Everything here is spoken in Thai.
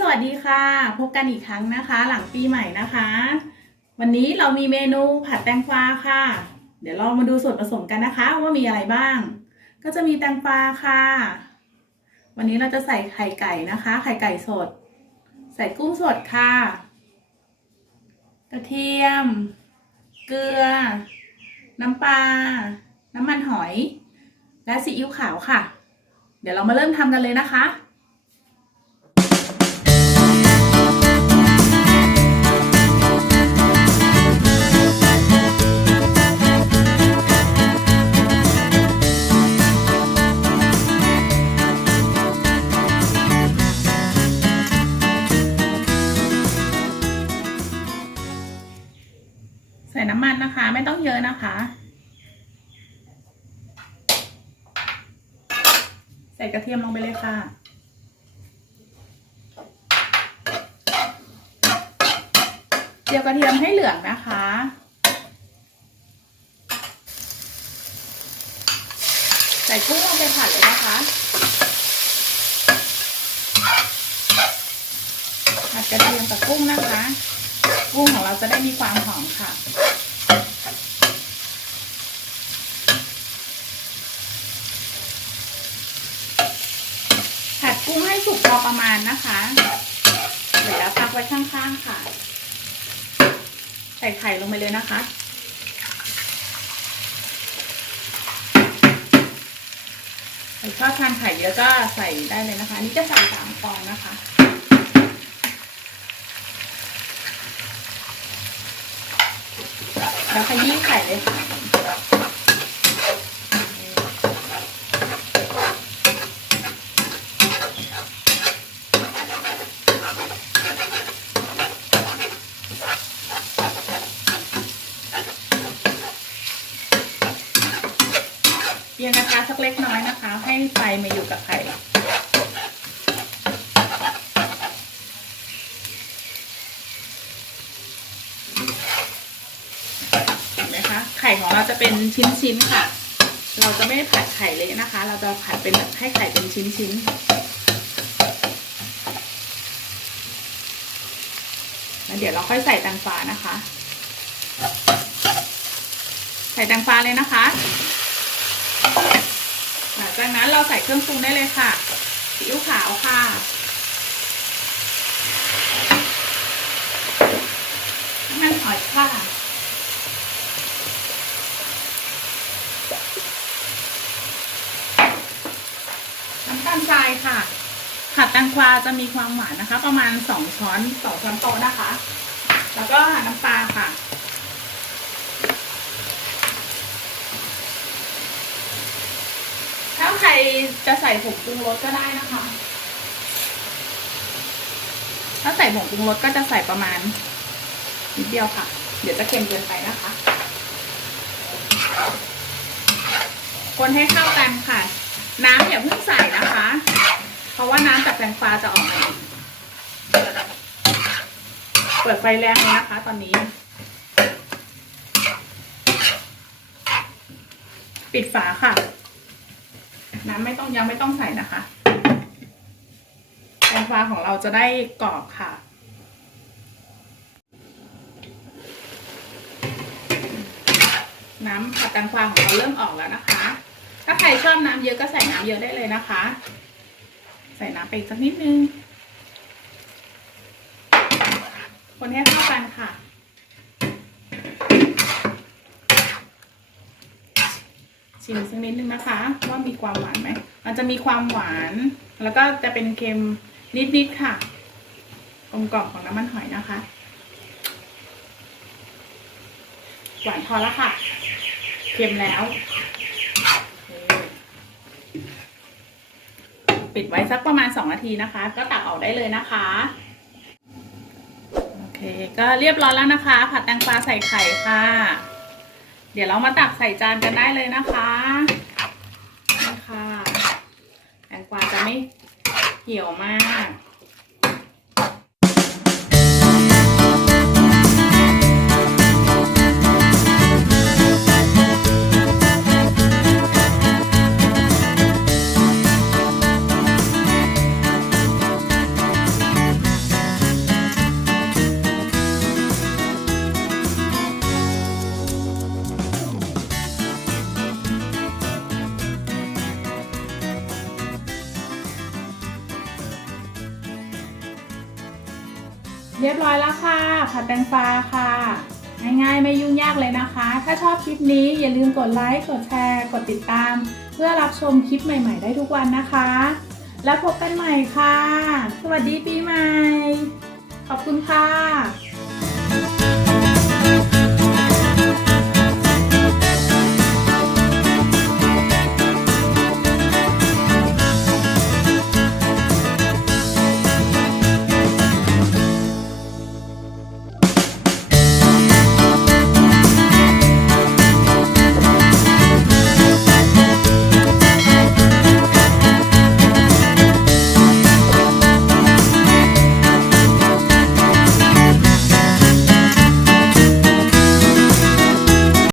สวัสดีค่ะ พบกันอีกครั้งนะคะ หลังปีใหม่นะคะ วันนี้เรามีเมนูผัดแตงกวาค่ะ เดี๋ยวเรามาดูส่วนผสมกันนะคะ ว่ามีอะไรบ้าง ก็จะมีแตงกวาค่ะ วันนี้เราจะใส่ไข่ไก่นะคะ ไข่ไก่สด ใส่กุ้งสดค่ะ กระเทียม เกลือ น้ำปลา น้ำมันหอย และซีอิ๊วขาวค่ะ เดี๋ยวเรามาเริ่มทำกันเลยนะคะ นะคะ ไม่ต้องเยอะนะคะ ใส่กระเทียมลงไปเลยค่ะเจียวกระเทียมให้เหลืองนะคะใส่กุ้งลงไปผัดเลยนะคะผัดกระเทียมกับกุ้งนะคะ กุ้งของเราจะได้มีความหอมค่ะ ผัดกุ้งให้สุกพอ ประมาณนะคะเดี๋ยวพักไว้ข้างๆค่ะ ใส่ไข่ลงไปเลยนะคะ ใครชอบทานไข่เยอะก็ใส่ได้เลยนะคะ นี่จะใส่สามฟองนะคะแล้วขยี้ไข่เลยค่ะ เพียงกระทะสักเล็กน้อยนะคะ ให้ไฟมาอยู่กับไข่เห็นไหมคะไข่ของเราจะเป็นชิ้นๆค่ะ เราจะไม่ผัดไข่เละนะคะ เราจะผัดเป็นแบบให้ไข่เป็นชิ้นๆแล้วเดี๋ยวเราค่อยใส่แตงฟ้านะคะ ใส่แตงฟ้าเลยนะคะ หลังจากนั้นเราใส่เครื่องปรุงได้เลยค่ะซีอิ๊วขาวค่ะ น้ำมันหอยค่ะน้ำตาลทรายค่ะผัดแตงกวาจะมีความหวานนะคะ ประมาณสองช้อนสองช้อนโต๊ะนะคะ แล้วก็น้ำปลาค่ะ ถ้า ใครจะใส่ผงปรุงรสก็ได้นะคะ ถ้าใส่ผงปรุงรสก็จะใส่ประมาณนิดเดียวค่ะ เดี๋ยวจะเค็มเกินไปนะคะ คนให้เข้ากันค่ะ น้ำอย่าเพิ่งใส่นะคะ เพราะว่าน้ำจากแตงฟ้าจะออกมาเปิดไฟแรงเลยนะคะ ตอนนี้ปิดฝาค่ะ น้ำไม่ต้องยังไม่ต้องใส่นะคะแตงฟ้าของเราจะได้กรอบค่ะ น้ำผัดแตงกวาของเราเริ่มออกแล้วนะคะ ถ้าใครชอบน้ำเยอะก็ใส่น้ำเยอะได้เลยนะคะ ใส่น้ำไปสักนิดนึง คนให้เข้ากันค่ะ ชิมสักนิดนึงนะคะ ว่ามีความหวานไหมมันจะมีความหวาน แล้วก็จะเป็นเค็มนิดๆค่ะกลมกล่อมของน้ำมันหอยนะคะ หวานพอแล้วค่ะ เค็มแล้ว ปิดไว้สักประมาณสองนาทีนะคะ ก็ตักออกได้เลยนะคะโอเค ก็เรียบร้อยแล้วนะคะ ผัดแตงกวาใส่ไข่ค่ะ เดี๋ยวเรามาตักใส่จานกันได้เลยนะคะนี่ค่ะแตงกวาจะไม่เหี่ยวมาก เรียบร้อยแล้วค่ะ ผัดแตงฟ้าค่ะ ง่ายๆ ไม่ยุ่งยากเลยนะคะ ถ้าชอบคลิปนี้อย่าลืมกดไลค์ กดแชร์ กดติดตาม เพื่อรับชมคลิปใหม่ ๆ ได้ทุกวันนะคะ แล้วพบกันใหม่ค่ะ สวัสดีปีใหม่ ขอบคุณค่ะ